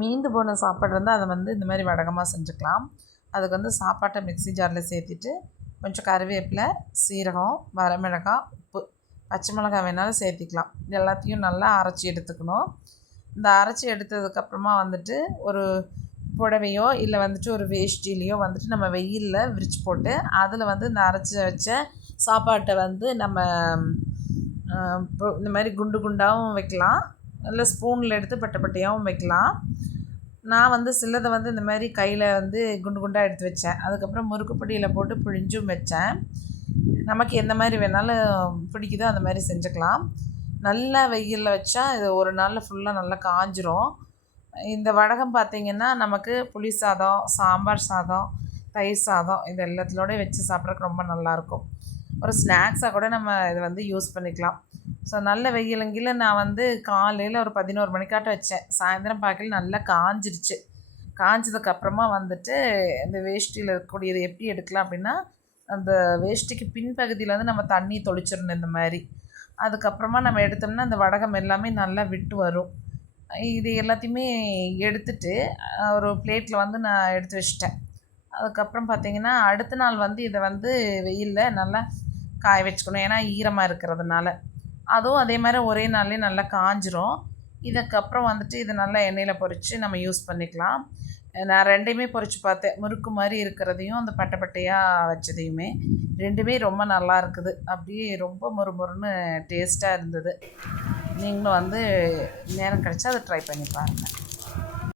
மீந்து போன சாப்பாடு இருந்தால் அதை வந்து இந்த மாதிரி வடகமாக செஞ்சுக்கலாம். அதுக்கு வந்து சாப்பாட்டை மிக்ஸி ஜாரில் சேர்த்திட்டு கொஞ்சம் கருவேப்பிலை, சீரகம், வரமிளகாய், உப்பு, பச்சை மிளகாய் வேணாலும் சேர்த்திக்கலாம். இது எல்லாத்தையும் நல்லா அரைச்சி எடுத்துக்கணும். இந்த அரைச்சி எடுத்ததுக்கப்புறமா வந்துட்டு ஒரு புடவையோ இல்லை வந்துட்டு ஒரு வேஷ்டிலேயோ வந்துட்டு நம்ம வெயிலில் விரித்து போட்டு அதில் வந்து இந்த அரைச்சி வச்ச சாப்பாட்டை வந்து நம்ம இந்த மாதிரி குண்டு குண்டாகவும் வைக்கலாம், இல்லை ஸ்பூனில் எடுத்து பட்டை பட்டையாகவும் வைக்கலாம். நான் வந்து சிலதை வந்து இந்த மாதிரி கையில் வந்து குண்டு குண்டாக எடுத்து வச்சேன். அதுக்கப்புறம் முறுக்கு பொடியில் போட்டு பிழிஞ்சும் வச்சேன். நமக்கு எந்த மாதிரி வேணாலும் பிடிக்குதோ அந்த மாதிரி செஞ்சுக்கலாம். நல்லா வெயிலில் வச்சா இது ஒரு நாளில் ஃபுல்லாக நல்லா காஞ்சிரும். இந்த வடகம் பார்த்திங்கன்னா நமக்கு புளி சாதம், சாம்பார் சாதம், தயிர் சாதம் இது எல்லாத்துலோடய வச்சு சாப்பிட்றதுக்கு ரொம்ப நல்லாயிருக்கும். ஒரு ஸ்நாக்ஸாக கூட நம்ம இதை வந்து யூஸ் பண்ணிக்கலாம். ஸோ நல்ல வெயிலங்கில நான் வந்து காலையில் ஒரு 11 மணிக்காட்ட வச்சேன். சாயந்தரம் பார்க்கல நல்லா காஞ்சிருச்சு. காஞ்சதுக்கப்புறமா வந்துட்டு இந்த வேஷ்டியில் இருக்கக்கூடியது எப்படி எடுக்கலாம் அப்படின்னா, அந்த வேஷ்டிக்கு பின்பகுதியில் வந்து நம்ம தண்ணி தொளிச்சிடணும் இந்த மாதிரி. அதுக்கப்புறமா நம்ம எடுத்தோம்னா அந்த வடகம் எல்லாமே நல்லா விட்டு வரும். இது எல்லாத்தையுமே எடுத்துட்டு ஒரு பிளேட்டில் வந்து நான் எடுத்து வச்சிட்டேன். அதுக்கப்புறம் பார்த்திங்கன்னா அடுத்த நாள் வந்து இதை வந்து வெயிலில் நல்லா காய வச்சுக்கணும். ஏன்னா ஈரமாக இருக்கிறதுனால அதுவும் அதே மாதிரி ஒரே நாள்லேயே நல்லா காஞ்சிரும். இதுக்கப்புறம் வந்துட்டு இதை நல்லா எண்ணெயில் பொரித்து நம்ம யூஸ் பண்ணிக்கலாம். நான் ரெண்டையுமே பொரித்து பார்த்தேன். முறுக்கு மாதிரி இருக்கிறதையும் அந்த பட்டை பட்டையாக வச்சதையுமே ரெண்டுமே ரொம்ப நல்லா இருக்குது. அப்படியே ரொம்ப மொறுமொறுன்னு டேஸ்ட்டாக இருந்தது. நீங்களும் வந்து நேரம் கிடச்சா அதை ட்ரை பண்ணி பாருங்கள்.